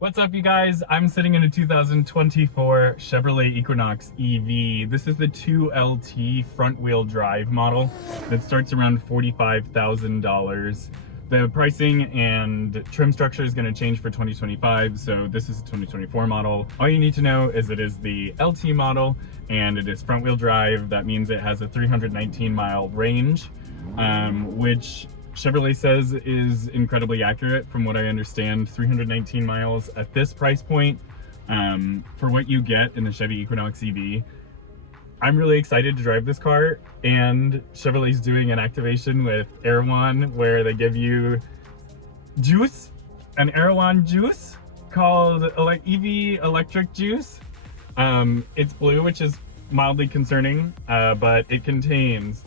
What's up, you guys? I'm sitting in a 2024 Chevrolet Equinox EV. This is the 2LT front-wheel drive model that starts around $45,000. The pricing and trim structure is going to change for 2025, so this is a 2024 model. All you need to know is it is the LT model and it is front-wheel drive. That means it has a 319-mile range, which Chevrolet says is incredibly accurate from what I understand. 319 miles at this price point for what you get in the Chevy Equinox EV. I'm really excited to drive this car, and Chevrolet's doing an activation with Erewhon where they give you juice, an Erewhon juice called EV electric juice. It's blue, which is mildly concerning, but it contains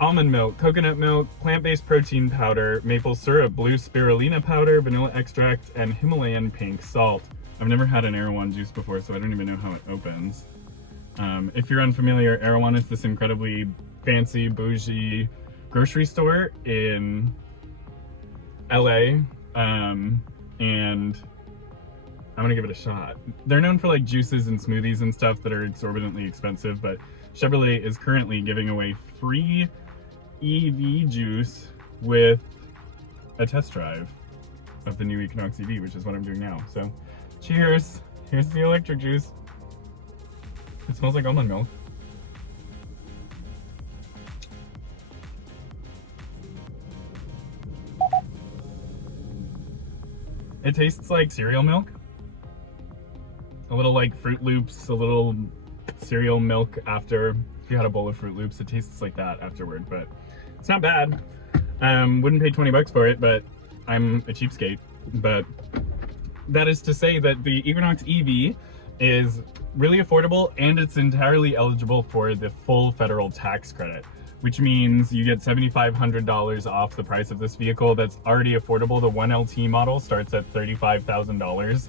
almond milk, coconut milk, plant-based protein powder, maple syrup, blue spirulina powder, vanilla extract, and Himalayan pink salt. I've never had an Erewhon juice before, so I don't even know how it opens. If you're unfamiliar, Erewhon is this incredibly fancy, bougie grocery store in LA, and I'm gonna give it a shot. They're known for like juices and smoothies and stuff that are exorbitantly expensive, but Chevrolet is currently giving away free EV juice with a test drive of the new Equinox EV, which is what I'm doing now. So cheers. Here's the electric juice. It smells like almond milk. It tastes like cereal milk. A little like Fruit Loops, a little cereal milk after. If you had a bowl of Fruit Loops, it tastes like that afterward, but it's not bad. Wouldn't pay 20 bucks for it, but I'm a cheapskate. But that is to say that the Equinox EV is really affordable, and it's entirely eligible for the full federal tax credit, which means you get $7,500 off the price of this vehicle. That's already affordable. The 1LT model starts at $35,000.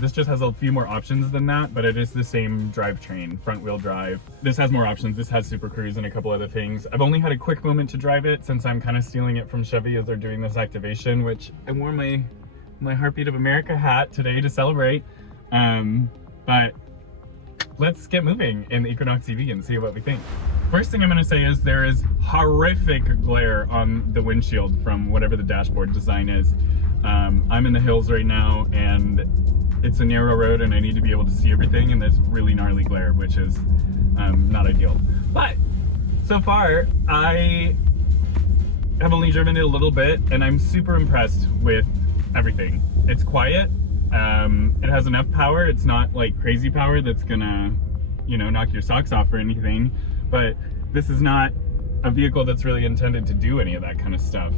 This just has a few more options than that, but it is the same drivetrain, front wheel drive. This has more options. This has Super Cruise and a couple other things. I've only had a quick moment to drive it since I'm kind of stealing it from Chevy as they're doing this activation, which I wore my Heartbeat of America hat today to celebrate. But let's get moving in the Equinox EV and see what we think. First thing I'm gonna say is there is horrific glare on the windshield from whatever the dashboard design is. I'm in the hills right now, and it's a narrow road, and I need to be able to see everything, and there's really gnarly glare, which is not ideal. But so far, I have only driven it a little bit, and I'm super impressed with everything. It's quiet. It has enough power. It's not like crazy power that's gonna, knock your socks off or anything. But this is not a vehicle that's really intended to do any of that kind of stuff.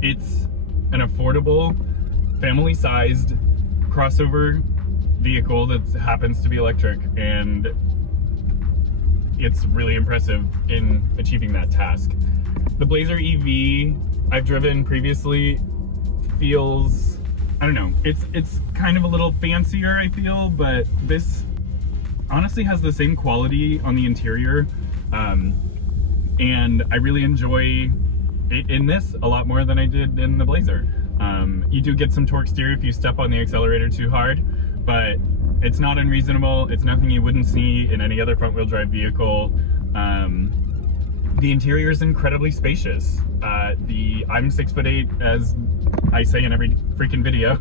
It's an affordable, family-sized crossover vehicle that happens to be electric, and it's really impressive in achieving that task. The Blazer EV I've driven previously feels, I don't know, it's kind of a little fancier, I feel, but this honestly has the same quality on the interior, and I really enjoy it in this a lot more than I did in the Blazer. You do get some torque steer if you step on the accelerator too hard, but it's not unreasonable. It's nothing you wouldn't see in any other front-wheel drive vehicle. The interior is incredibly spacious. I'm 6'8", as I say in every freaking video,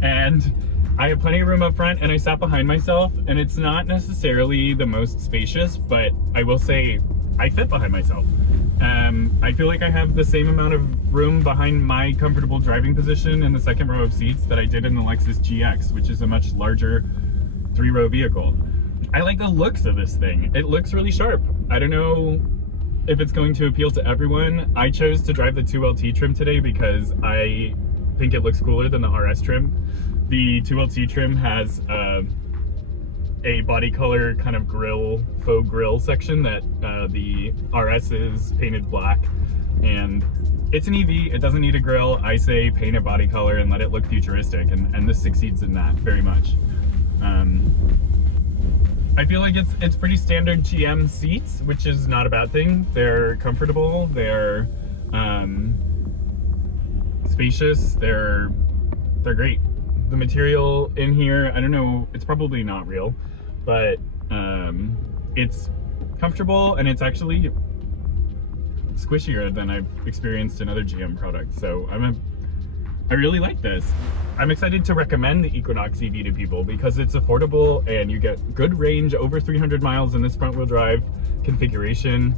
and I have plenty of room up front, and I sat behind myself, and it's not necessarily the most spacious, but I will say I fit behind myself. I feel like I have the same amount of room behind my comfortable driving position in the second row of seats that I did in the Lexus GX, which is a much larger 3-row vehicle. I like the looks of this thing. It looks really sharp. I don't know if it's going to appeal to everyone. I chose to drive the 2LT trim today because I think it looks cooler than the RS trim. The 2LT trim has a body color kind of faux grill section that the RS is painted black, and it's an EV. It doesn't need a grill. I say paint a body color and let it look futuristic, and this succeeds in that very much. I feel like it's pretty standard GM seats, which is not a bad thing. They're comfortable, they're spacious, they're great. the material in here, I don't know, it's probably not real, but it's comfortable and it's actually squishier than I've experienced in other GM products. So I really like this. I'm excited to recommend the Equinox EV to people because it's affordable and you get good range, over 300 miles in this front wheel drive configuration.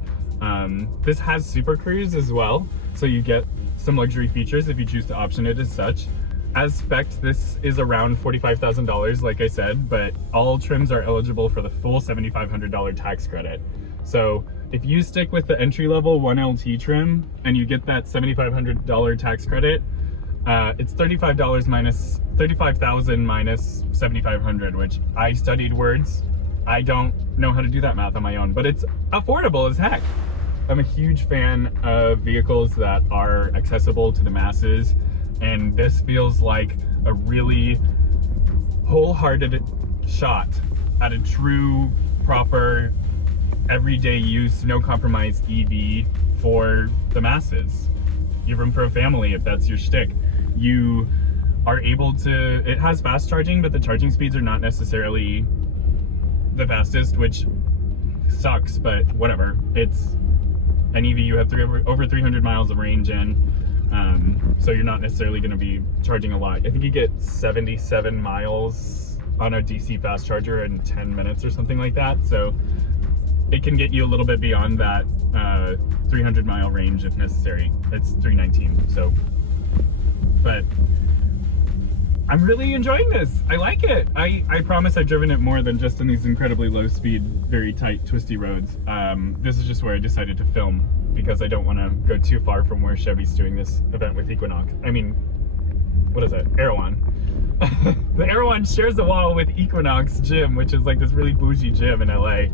This has Super Cruise as well, so you get some luxury features if you choose to option it as such. As spec, this is around $45,000, like I said, but all trims are eligible for the full $7,500 tax credit. So if you stick with the entry-level 1LT trim and you get that $7,500 tax credit, it's $35,000 minus 7,500, which I studied words. I don't know how to do that math on my own, but it's affordable as heck. I'm a huge fan of vehicles that are accessible to the masses, and this feels like a really wholehearted shot at a true, proper, everyday use, no compromise EV for the masses. You have room for a family if that's your shtick. You are able to, it has fast charging, but the charging speeds are not necessarily the fastest, which sucks, but whatever. It's an EV you have over 300 miles of range in, so you're not necessarily going to be charging a lot. I think you get 77 miles on a DC fast charger in 10 minutes or something like that, so it can get you a little bit beyond that 300 mile range if necessary. It's 319, so, but I'm really enjoying this. I like it. I promise I've driven it more than just in these incredibly low speed, very tight, twisty roads. This is just where I decided to film because I don't want to go too far from where Chevy's doing this event with Equinox. I mean, what is it? Erewhon. The Erewhon shares the wall with Equinox Gym, which is like this really bougie gym in LA.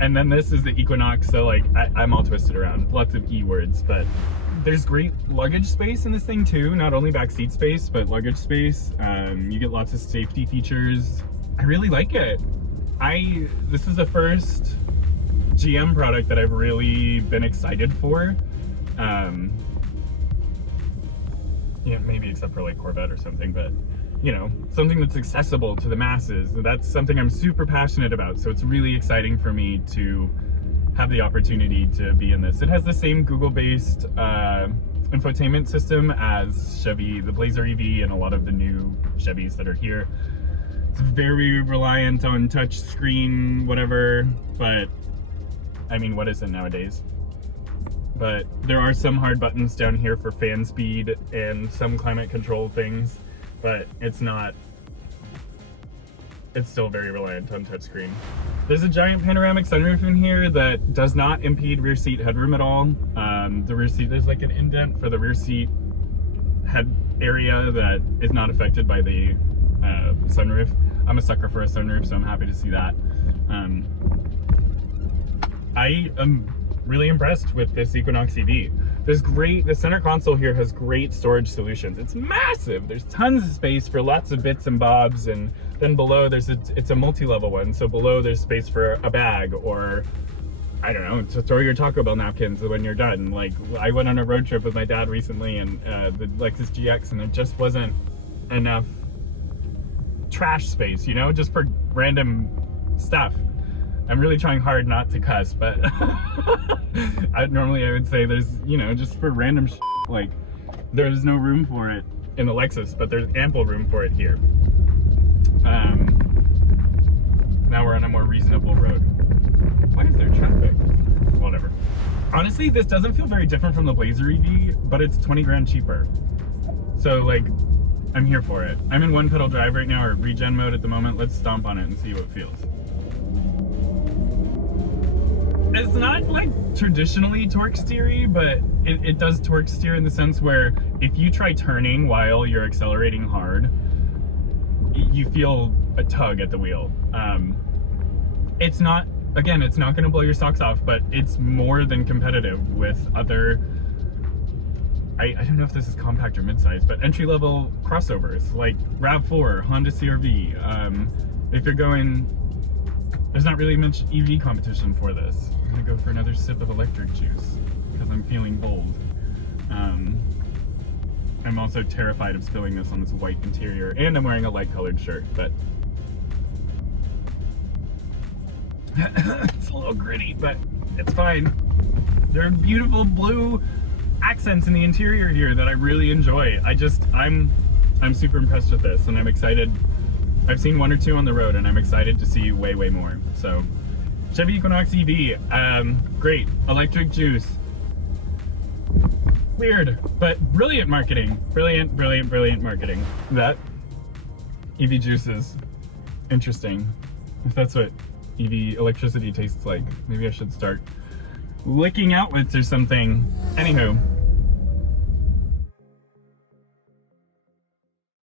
And then this is the Equinox, so like I'm all twisted around. Lots of E words, but there's great luggage space in this thing too. Not only back seat space, but luggage space. You get lots of safety features. I really like it. This is the first GM product that I've really been excited for. Yeah, maybe except for like Corvette or something, but you know, something that's accessible to the masses. That's something I'm super passionate about. So it's really exciting for me to have the opportunity to be in this. It has the same Google-based infotainment system as Chevy, the Blazer EV, and a lot of the new Chevys that are here. It's very reliant on touch screen, whatever, but I mean, what is it nowadays? But there are some hard buttons down here for fan speed and some climate control things, but it's still very reliant on touchscreen. There's a giant panoramic sunroof in here that does not impede rear seat headroom at all. The rear seat, there's like an indent for the rear seat head area that is not affected by the sunroof. I'm a sucker for a sunroof, so I'm happy to see that. I am really impressed with this Equinox EV. The center console here has great storage solutions. It's massive. There's tons of space for lots of bits and bobs, and then below it's a multi-level one. So below there's space for a bag, or I don't know, to throw your Taco Bell napkins when you're done. Like I went on a road trip with my dad recently, and the Lexus GX, and there just wasn't enough trash space, you know, just for random stuff. I'm really trying hard not to cuss, but normally I would say there's, you know, just for random shit, like there's no room for it in the Lexus, but there's ample room for it here. Now we're on a more reasonable road. Why is there traffic? Whatever. Honestly, this doesn't feel very different from the Blazer EV, but it's 20 grand cheaper. So like, I'm here for it. I'm in one pedal drive right now, or regen mode at the moment. Let's stomp on it and see what it feels. It's not like traditionally torque steery, but it does torque steer in the sense where if you try turning while you're accelerating hard, you feel a tug at the wheel. It's not going to blow your socks off, but it's more than competitive with other, I don't know if this is compact or midsize, but entry-level crossovers like RAV4, Honda CR-V. If you're going, there's not really much EV competition for this. I'm gonna go for another sip of electric juice because I'm feeling bold. I'm also terrified of spilling this on this white interior, and I'm wearing a light colored shirt, but it's a little gritty, but it's fine. There are beautiful blue accents in the interior here that I really enjoy. I'm super impressed with this, and I'm excited. I've seen one or two on the road, and I'm excited to see way more. So Chevy Equinox EV, great. Electric juice. Weird, but brilliant marketing. Brilliant marketing. That EV juice is interesting. If that's what EV electricity tastes like, maybe I should start licking outlets or something. Anywho,